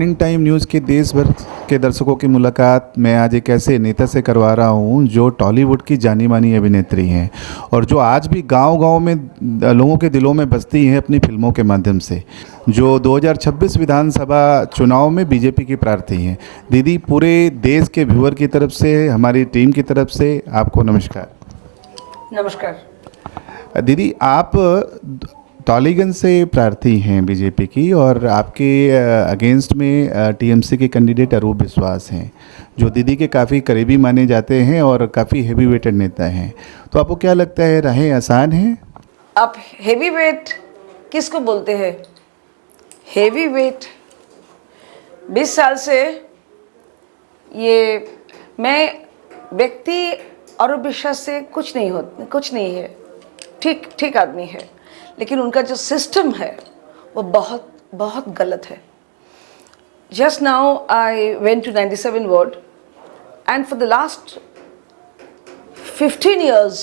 Morning time news के देश भर के दर्शकों की मुलाकात मैं आज एक ऐसे नेता से करवा रहा हूं जो टॉलीवुड की जानी मानी अभिनेत्री हैं और जो आज भी गांव-गांव में लोगों के दिलों में बसती हैं अपनी फिल्मों के माध्यम से, जो 2026 विधानसभा चुनाव में बीजेपी की प्रार्थी हैं। दीदी, पूरे देश के व्यूअर की तरफ से, हमारी टीम की तरफ से आपको नमस्कार। नमस्कार। दीदी, आप टॉलीगंज से प्रार्थी हैं बीजेपी की और आपके अगेंस्ट में टीएमसी के कैंडिडेट अरूप विश्वास हैं, जो दीदी के काफ़ी करीबी माने जाते हैं और काफ़ी हैवी वेटेड नेता हैं। तो आपको क्या लगता है, राहें आसान हैं? आप हेवी वेट किसको बोलते हैं? हेवी वेट 20 साल से ये मैं व्यक्ति और विश्वास से कुछ नहीं है। ठीक ठीक आदमी है, लेकिन उनका जो सिस्टम है वो बहुत बहुत गलत है। Just now I went to 97 ward and for the last 15 years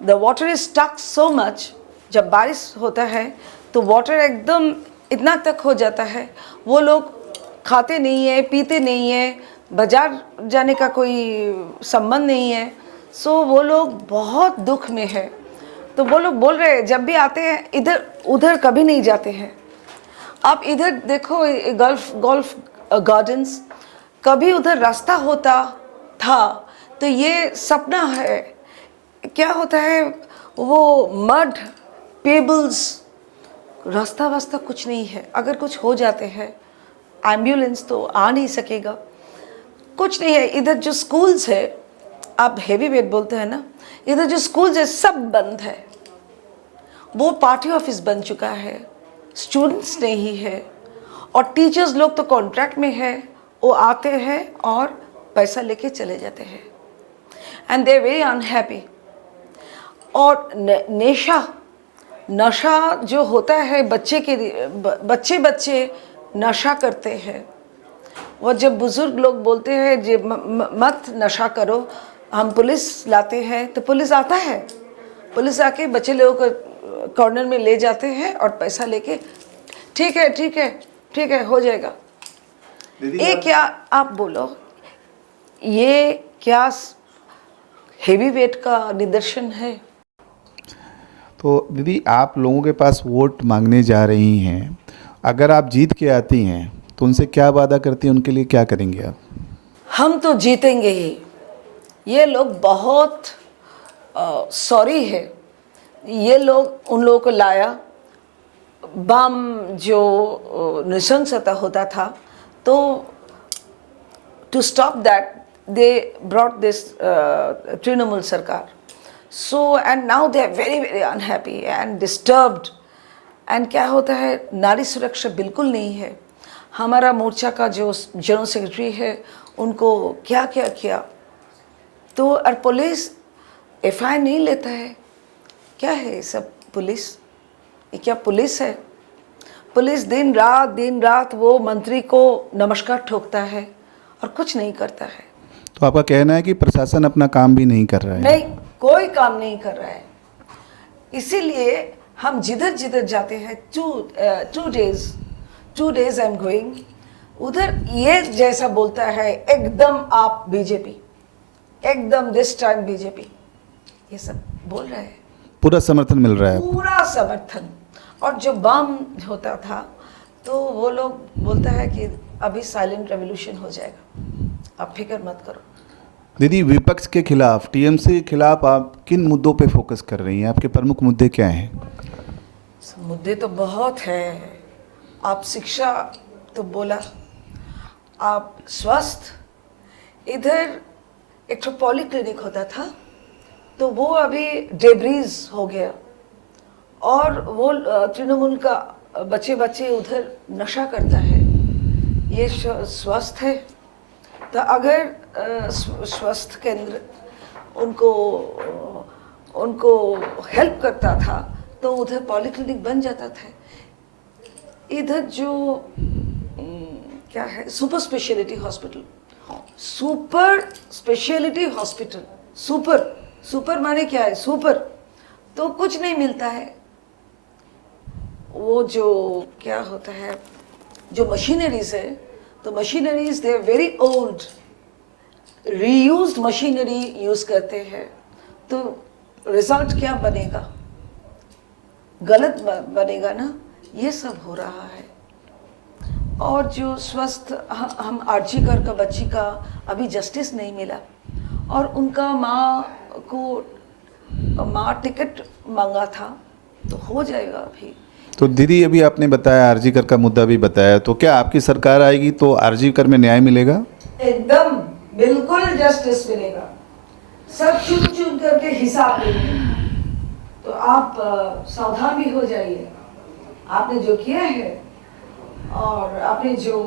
the water is stuck so much. जब बारिश होता है तो वाटर एकदम इतना तक हो जाता है, वो लोग खाते नहीं है, पीते नहीं है, बाजार जाने का कोई संबंध नहीं है। सो वो लोग बहुत दुख में है। तो वो लोग बोल रहे हैं जब भी आते हैं इधर उधर कभी नहीं जाते हैं। आप इधर देखो गोल्फ गार्डन्स, कभी उधर रास्ता होता था तो ये सपना है। क्या होता है, वो मड पेबल्स, रास्ता वास्ता कुछ नहीं है। अगर कुछ हो जाते हैं एम्बुलेंस तो आ नहीं सकेगा, कुछ नहीं है। इधर जो स्कूल्स है, आप हेवी वेट बोलते हैं ना, इधर जो स्कूल्स है सब बंद है। वो पार्टी ऑफिस बन चुका है, स्टूडेंट्स नहीं है और टीचर्स लोग तो कॉन्ट्रैक्ट में है। वो आते हैं और पैसा लेके चले जाते हैं एंड दे वेरी अनहैप्पी। और नशा जो होता है, बच्चे नशा करते हैं। वो जब बुजुर्ग लोग बोलते हैं जे मत नशा करो, हम पुलिस लाते हैं तो पुलिस आता है, पुलिस आके बच्चे लोगों को कॉर्नर में ले जाते हैं और पैसा लेके ठीक है हो जाएगा। ये क्या आप बोलो, ये क्या हेवी वेट का निदर्शन है? तो दीदी, आप लोगों के पास वोट मांगने जा रही हैं, अगर आप जीत के आती हैं तो उनसे क्या वादा करती हैं, उनके लिए क्या करेंगे आप? हम तो जीतेंगे ही। ये लोग बहुत सॉरी है, ये लोग उन लोगों को लाया। बम जो नृशंसता होता था, तो to stop that they brought this Trinamool सरकार। So and now they are very very unhappy and disturbed. And क्या होता है, नारी सुरक्षा बिल्कुल नहीं है। हमारा मोर्चा का जो जनरल सेक्रेटरी है, उनको क्या क्या किया, तो और पुलिस एफआईआर नहीं लेता है। क्या है ये सब पुलिस? ये क्या पुलिस है? पुलिस दिन रात वो मंत्री को नमस्कार ठोकता है और कुछ नहीं करता है। तो आपका कहना है कि प्रशासन अपना काम भी नहीं कर रहा है? नहीं, कोई काम नहीं कर रहा है। इसीलिए हम जिधर जिधर जाते हैं, two days I am going, उधर ये जैसा बोलता है एकदम आप बीजेपी, एकदम दिस टाइम बीजेपी, ये सब बोल रहे हैं। पूरा समर्थन मिल रहा है? पूरा समर्थन। और जो बम होता था तो वो लोग बोलता है कि अभी साइलेंट रेवोल्यूशन हो जाएगा, आप फिक्र मत करो। दीदी, विपक्ष के खिलाफ, टीएमसी के खिलाफ आप किन मुद्दों पे फोकस कर रही हैं? आपके प्रमुख मुद्दे क्या हैं? मुद्दे तो बहुत हैं। आप शिक्षा तो बोला, आप स्वास्थ्य, इधर एक तो पॉली क्लिनिक होता था तो वो अभी डेब्रीज हो गया और वो तृणमूल का बच्चे उधर नशा करता है। ये स्वस्थ है तो अगर स्वास्थ्य केंद्र उनको हेल्प करता था तो उधर पॉलीक्लिनिक बन जाता था। इधर जो क्या है, सुपर स्पेशलिटी हॉस्पिटल, सुपर माने क्या है, सुपर तो कुछ नहीं मिलता है। वो जो क्या होता है, जो मशीनरीज है, तो machineries they are very old, reused machinery use करते हैं, तो रिजल्ट क्या बनेगा? गलत बनेगा ना। ये सब हो रहा है। और जो स्वस्थ हम आरजी कर का बच्ची का अभी जस्टिस नहीं मिला, और उनका माँ टिकट मांगा था, तो हो जाएगा अभी। तो दीदी अभी आपने बताया आरजी कर का मुद्दा भी बताया, तो क्या आपकी सरकार आएगी तो आरजी कर में न्याय मिलेगा? एकदम बिल्कुल जस्टिस मिलेगा। सब चुन चुन करके हिसाब लेंगे। तो आप सावधान भी हो जाइए। आपने जो किया है, और आपने जो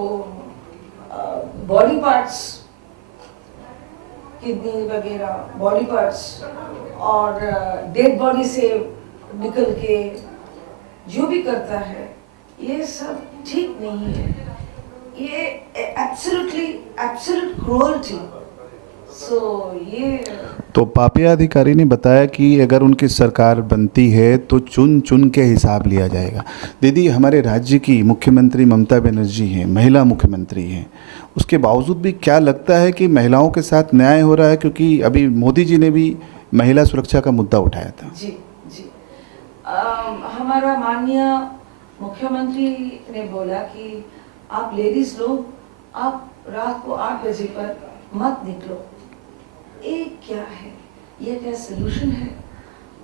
बॉडी पार्ट्स, किडनी वगैरह बॉडी पार्ट्स, और डेड बॉडी से निकल के जो भी करता है, ये सब ठीक नहीं है। ये एब्सोल्यूट क्रूअल्टी। सो ये तो पापिया अधिकारी ने बताया कि अगर उनकी सरकार बनती है तो चुन चुन के हिसाब लिया जाएगा। दीदी, हमारे राज्य की मुख्यमंत्री ममता बनर्जी हैं, महिला मुख्यमंत्री हैं, उसके बावजूद भी क्या लगता है कि महिलाओं के साथ न्याय हो रहा है? क्योंकि अभी मोदी जी ने भी महिला सुरक्षा का मुद्दा उठाया था। जी जी, हमारा माननीय मुख्यमंत्री ने बोला कि आप लेडीज लोग, आप रात को 8 बजे पर मत निकलो। ये क्या है? ये क्या सोल्यूशन है?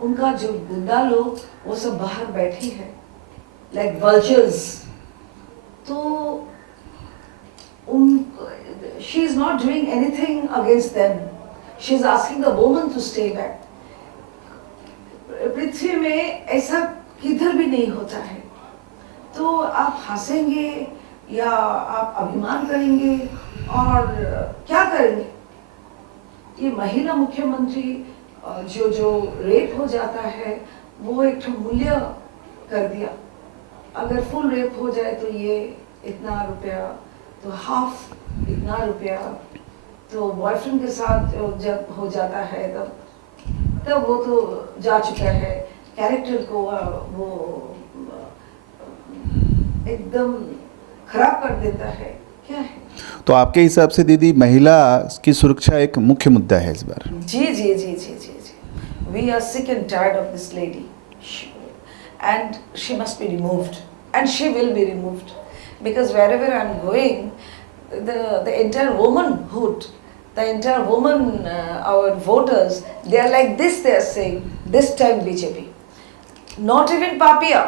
उनका जो गुंडा लोग वो सब बाहर बैठी है लाइक वल्चर्स। तो she is not doing anything against them, she is asking the woman to stay back. पृथ्वी में ऐसा किधर भी नहीं होता है। तो आप हंसेंगे या आप अभिमान करेंगे और क्या करेंगे? ये महिला मुख्यमंत्री जो रेप हो जाता है, वो एक मूल्य कर दिया। अगर फुल रेप हो जाए तो ये इतना रुपया, तो हाफ इतना रुपया। तो बॉयफ्रेंड के साथ जब हो जाता है तब वो तो जा चुका है। कैरेक्टर को वो एकदम खराब कर देता है। क्या है? तो आपके हिसाब से दीदी महिला की सुरक्षा एक मुख्य मुद्दा है इस बार? जी जी जी जी जी जी। We are sick and tired of this lady, and she must be removed, and she will be removed, because wherever I'm going, the entire womanhood, the entire woman, our voters, they are like this. They are saying this time BJP, not even Papia.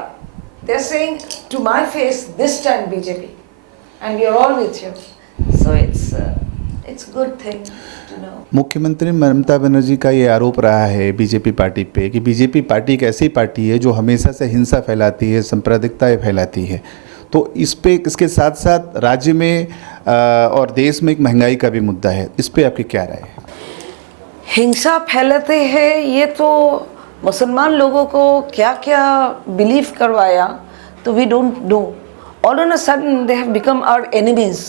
They are saying to my face this time BJP, and we are all with you. So it's good thing to know. मुख्यमंत्री ममता बनर्जी का ये आरोप रहा है BJP party पे कि BJP party एक ऐसी पार्टी है जो हमेशा से हिंसा फैलाती है, सांप्रदायिकताएं फैलाती है। तो इस पे, इसके साथ साथ राज्य में और देश में एक महंगाई का भी मुद्दा है, इस पे आपकी क्या राय है? हिंसा फैलाते हैं, ये तो मुसलमान लोगों को क्या क्या बिलीव करवाया, तो we don't know. All on a sudden they have become our enemies.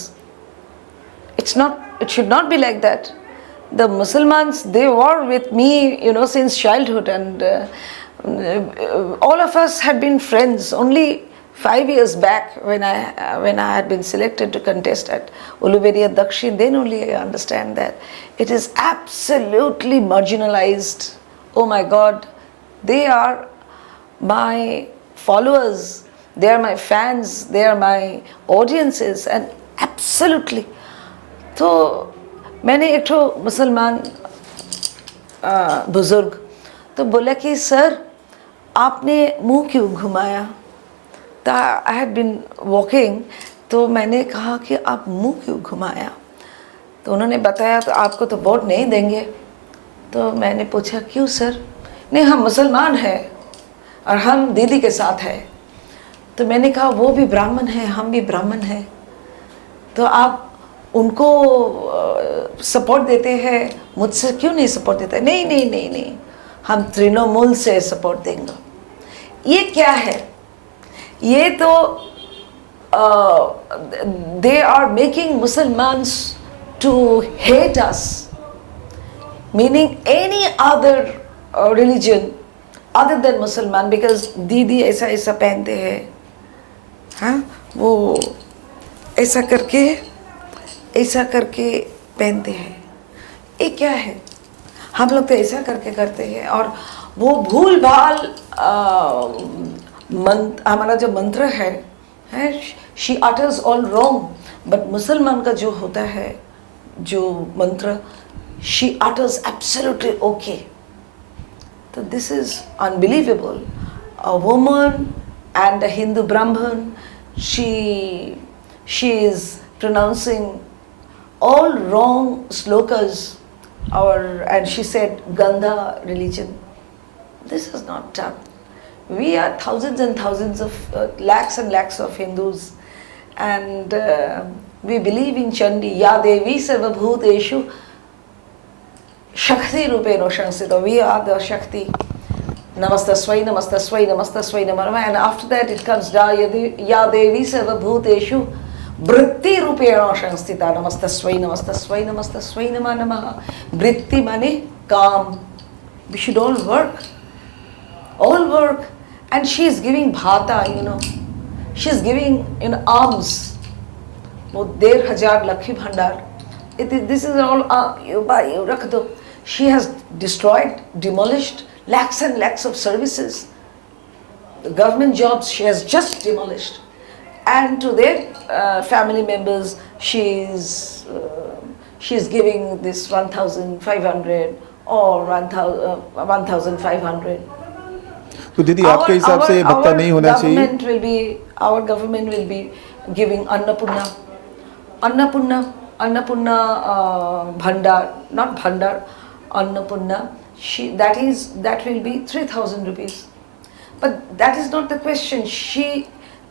It's not, it should not be like that. The Muslims, they were with me, since childhood, and all of us had been friends. Only 5 years back, when I had been selected to contest at Uluberia Dakshin, then only I understand that it is absolutely marginalized. Oh my God, they are my followers, they are my fans, they are my audiences, and absolutely. तो मैंने एक ठो मुसलमान बुज़ुर्ग तो बोला कि sir आपने मुंह क्यों घुमाया? तो आई हैड बीन वॉकिंग, तो मैंने कहा कि आप मुंह क्यों घुमाया? तो उन्होंने बताया तो आपको तो वोट नहीं देंगे। तो मैंने पूछा क्यों सर? नहीं, हम मुसलमान हैं और हम दीदी के साथ हैं। तो मैंने कहा वो भी ब्राह्मण है, हम भी ब्राह्मण हैं, तो आप उनको सपोर्ट देते हैं, मुझसे क्यों नहीं सपोर्ट देते? नहीं नहीं नहीं नहीं, हम तृणमूल से सपोर्ट देंगे। ये क्या है? ये तो दे आर मेकिंग मुसलमान्स to hate us, meaning any other religion other than मुसलमान, बिकॉज दीदी ऐसा ऐसा पहनते हैं, हाँ, वो ऐसा करके पहनते हैं। ये क्या है? हम लोग तो ऐसा करके करते हैं और वो भूल भाल हमारा जो मंत्र है she utters all wrong, but मुसलमान का जो होता है जो मंत्र she utters absolutely okay. So this is unbelievable. A woman and a Hindu Brahmin, she is pronouncing all wrong slokas, and she said Gandha religion. This is not done. We are thousands and thousands of lakhs and lakhs of Hindus, and we believe in Chandi, Ya Devi Sarvabhuteshu Shakti Rupeno Shansita. We are the Shakti. Namastasvai, Namastasvai, Namastasvai, Namah. And after that it comes Ya Devi Sarvabhuteshu Vritti Rupeno Shansita. Namastasvai, Namastasvai, Namastasvai, Namah Namah. Vritti mane calm. We should all work. All work. And she is giving bhata, She is giving in alms. वो 1,500 लखी भंडार. This is all you buy, you रख दो. She has destroyed, demolished lakhs and lakhs of services. The government jobs she has just demolished. And to their family members, she is giving this 1,500 or 1,500. तो दीदी आपके हिसाब से ये भत्ता नहीं होना चाहिए? Our government will be giving Annapurna Bhandar, not Bhandar, Annapurna. That will be 3,000 rupees. But that is not the question.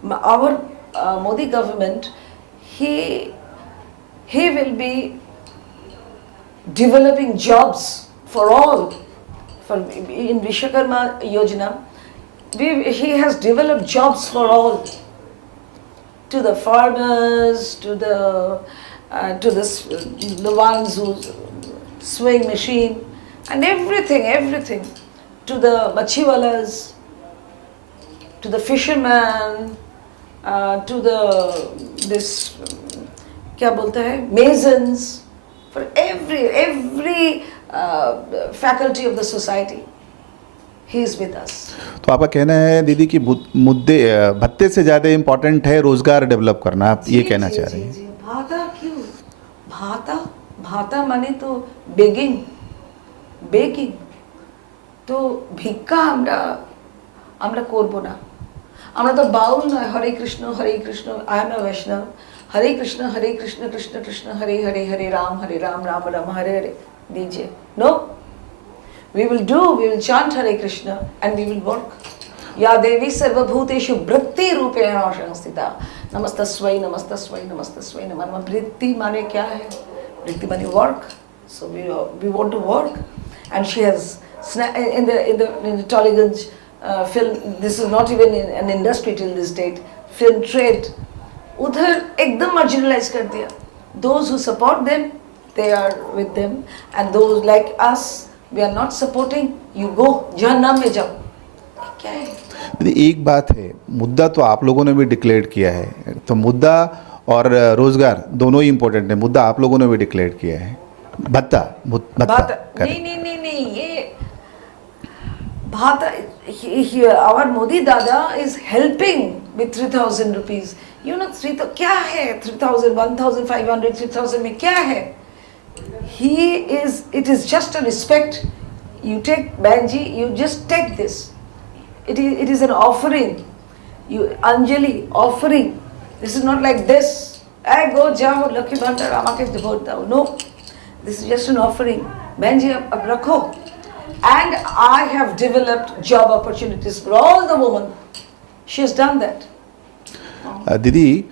Our Modi government, he will be developing jobs for all. In Vishwakarma Yojana, he has developed jobs for all. To the farmers, to the ones who swing machine, and everything. To the machiwalas, to the fisherman, to this क्या बोलता है masons, for every faculty of the society, he is with us. तो आपका कहना है दीदी कि मुद्दे भत्ते से ज़्यादा इम्पोर्टेंट है रोजगार डेवलप करना, आप ये कहना चाह रहे हैं? भाता क्यों? भाता माने तो बेगिंग तो ভিক্ষা আমরা করব না। আমরা তো বাউল নয়। হরে কৃষ্ণ আই এম এ বৈষ্ণব। হরে কৃষ্ণ কৃষ্ণ কৃষ্ণ হরে হরে রাম রাম রাম হরে হরে दीजिए। No, we will chant Hare Krishna and we will work. Ya Devi Sarvabhuteshu Vritti Rupena Shansthita. Namastasvai Namah. Vritti mane kya hai? Vritti mane work. So we want to work. And she has in the Tollygunj film, this is not even an industry till this date, film trade, udhar ekdam marginalize kar diya. Those who support them, they are with them, and those like us, we are not supporting, you go जहन्नम में जाओ। क्या है? एक बात है, मुद्दा तो आप लोगों ने भी डिक्लेयर किया है, तो मुद्दा और रोजगार दोनों ही इम्पोर्टेंट है। मुद्दा आप लोगों ने भी डिक्लेयर किया है, भत्ता नहीं, ये भाता, our Modi Dada is helping with 3,000 rupees. क्या है 3,000, 1,500, 3,000 में क्या है? It is just a respect. You take Banji, you just take this. It is an offering. Anjali, offering. This is not like this. I go jao, Lucky Bhandar, amake devote dao. No, this is just an offering. Banji, ab rakho. And I have developed job opportunities for all the women. She has done that. दीदी,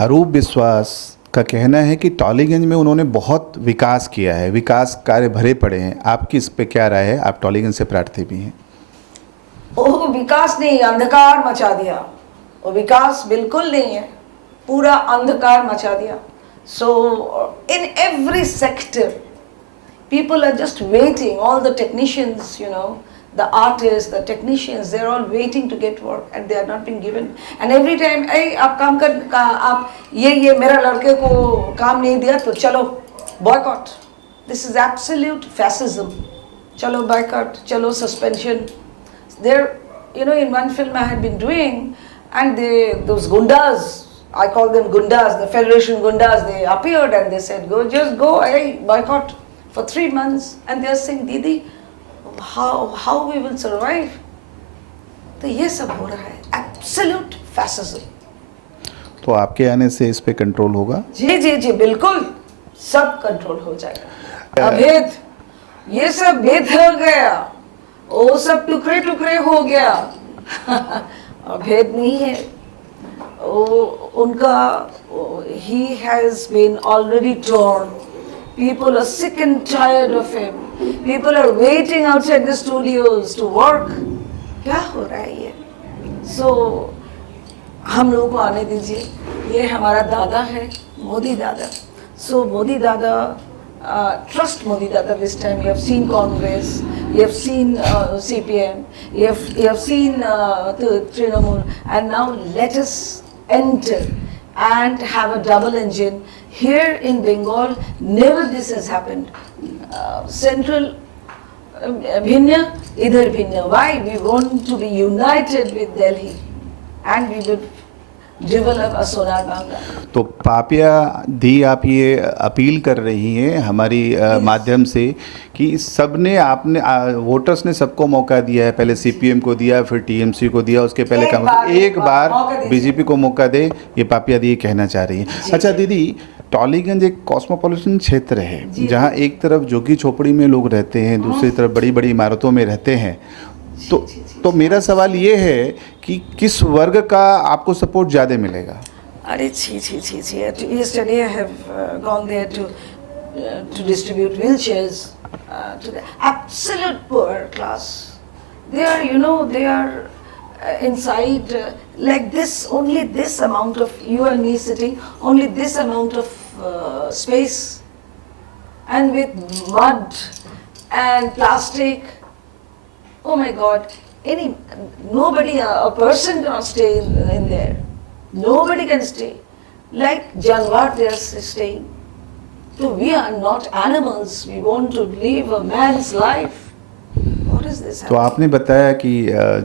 अरूप विश्वास का कहना है कि टॉलीगंज में उन्होंने बहुत विकास किया है, विकास कार्य भरे पड़े हैं। आपकी इस पे क्या राय है? आप टॉलीगंज से प्रार्थी भी हैं। वो विकास नहीं, अंधकार मचा दिया। वो विकास बिल्कुल नहीं है, पूरा अंधकार मचा दिया। So in every sector, people are just waiting. All the technicians, the artists, the technicians, they're all waiting to get work and they are not being given. And every time, hey, आप काम कर, आप ये मेरा लड़के को काम नहीं दिया तो चलो boycott. This is absolute fascism. Chalo boycott, chalo suspension. There, you know, in one film I had been doing, and those gundas, I call them gundas, the Federation gundas, they appeared and they said, just go, hey, boycott for 3 months. And they are saying, Didi, how we will survive? तो ये सब हो रहा है, absolute fascism. तो आपके आने से इस पे कंट्रोल होगा? जी जी जी बिल्कुल, सब कंट्रोल हो जाएगा. अभेद, ये सब भेद हो गया, वो सब टुकड़े टुकड़े हो गया. अभेद नहीं है, उनका he has been already torn. People are sick and tired of him. People are waiting outside the studios to work. क्या हो रहा है ये? So हम लोगों को आने दीजिए. ये हमारा दादा है, मोदी दादा. So Modi Dada, trust Modi Dada this time. You have seen Congress, you have seen CPM, you have seen Trinamool, and now let us enter and have a double engine. Here in Bengal, never this has happened. Central Bhinna, idhar Bhinna. Why? We want to be united with Delhi and we will develop a solar Bangla. तो पापिया दी आप ये appeal कर रही हैं हमारी माध्यम से कि सबने आपने वोटर्स ने सबको मौका दिया है, पहले सीपीएम को दिया, फिर टीएमसी को दिया, उसके पहले कांग्रेस, एक बार बीजेपी को मौका दे, ये पापिया दी कहना चाह रही है. अच्छा दीदी, टॉलीगंज एक कॉस्मोपॉलिटन क्षेत्र है जहाँ एक तरफ झुग्गी झोपड़ी में लोग रहते हैं, दूसरी तरफ बड़ी बड़ी इमारतों में रहते हैं. तो मेरा सवाल ये है कि किस वर्ग का आपको सपोर्ट ज़्यादा मिलेगा? अरे छी. Yesterday I have gone there to distribute wheelchairs to the absolute poor class. They are, you know, they are inside like this, only this amount of, you and me sitting, only this amount of space, and with mud and plastic. Oh my God, nobody, a person cannot stay in there. Nobody can stay. Like Janwar, they are staying. So we are not animals. We want to live a man's life. What is this? तो आपने बताया कि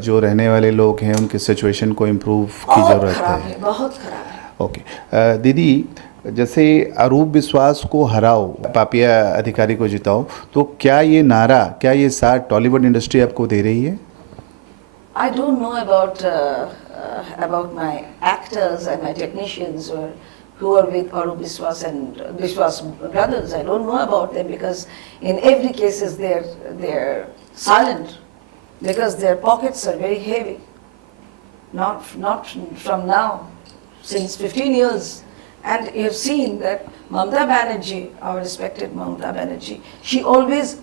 जो रहने वाले लोग हैं उनकी सिचुएशन को इम्प्रूव की ज़रूरत है. बहुत खराब है. ओके दीदी, जैसे अरूप विश्वास को हराओ, पापिया अधिकारी को जिताओ, तो क्या ये नारा, क्या ये साथ टॉलीवुड इंडस्ट्री आपको दे रही है? I don't know about my actors and my technicians who are with Arup Biswas and Biswas brothers. I don't know about them because in every cases they're silent because their pockets are very heavy. Not from now, since 15 years. And you have seen that Mamata Banerjee, our respected Mamata Banerjee, she always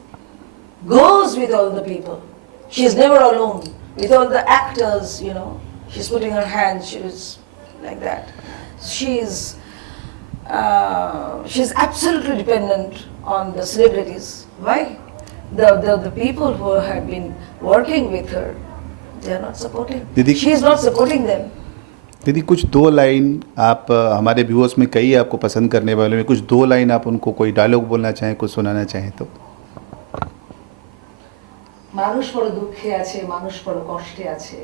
goes with all the people. She is never alone. With all the actors, you know, she's putting her hands, she is like that. She's absolutely dependent on the celebrities. Why? The people who have been working with her, they are not supporting. She is not supporting them. दीदी, कुछ 2 line आप हमारे viewers में कई आपको पसंद करने वाले में कुछ 2 लाइन आप उनको कोई डायलॉग बोलना चाहें, कुछ सुनाना चाहें तो? মানুষ বড় দুঃখে আছে, মানুষ বড় কষ্টে আছে,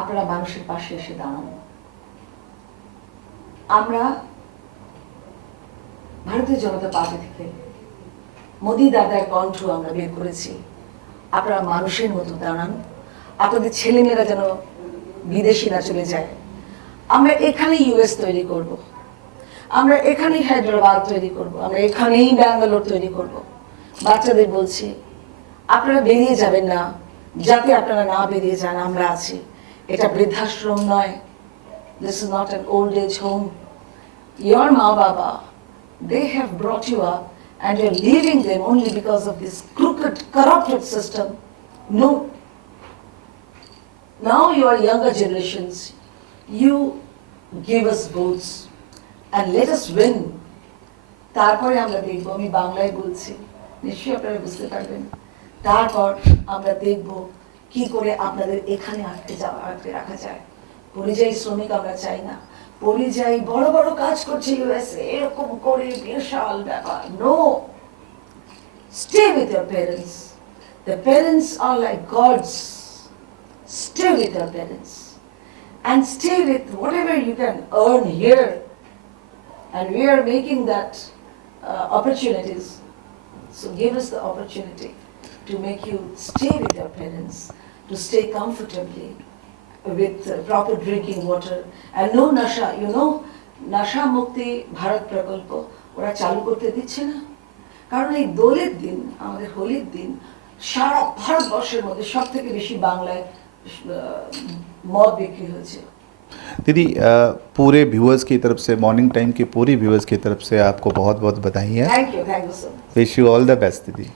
আপনারা মানুষের পাশে এসে দাঁড়ান. আমরা ভারতীয় জনতা পার্টি থেকে মোদি দাদার কণ্ঠ আমরা বের করেছি. আপনারা মানুষের মতো দাঁড়ান, আপনাদের ছেলেমেয়েরা যেন বিদেশি না চলে যায়. আমরা এখানেই ইউএস তৈরি করব, আমরা এখানেই হায়দ্রাবাদ তৈরি করব, আমরা এখানেই ব্যাঙ্গালোর তৈরি করব. বাচ্চাদের বলছি, আপনারা বেরিয়ে যাবেন না, যাতে আপনারা না বেরিয়ে যান, আমরা আছি. এটা বৃদ্ধাশ্রম নয়. This is not an old age home. Your মা বাবা, they have brought you up and you're leaving them only because of this crooked, corrupted system. No. Now you are younger generations. You give us votes and let us win. তারপরে আমরা দেখব. আমি বাংলায় বলছি, নিশ্চয়ই আপনারা বুঝতে পারবেন. তারপর আমরা দেখব কি করে আপনাদের এখানে আটকে রাখা যায়। পরিযায়ী শ্রমিক আমরা চাই না, পরিযায়ী বড় বড় কাজ করছে ইউএসএ এরকম করে বিশাল ব্যাপার। No, stay with your parents. The parents are like gods. Stay with your parents and stay with whatever you can earn here. And we are making that opportunities. So give us the opportunity to make you stay with your parents, to stay comfortably with proper drinking water and no nasha. You know, nasha mukti bharat prakalpo ওরা চালু করতে দিচ্ছে না, কারণ এই দোলের দিন, আমাদের হোলির দিন, সারা ভারতবর্ষের মধ্যে সব থেকে বেশি বাংলায় মদ বিক্রি হয়েছে। दीदी पूरे व्यूअर्स की तरफ से, मॉर्निंग टाइम की पूरी व्यूअर्स की तरफ से आपको बहुत बहुत बधाई है। Thank you so much. Wish you all the best दीदी।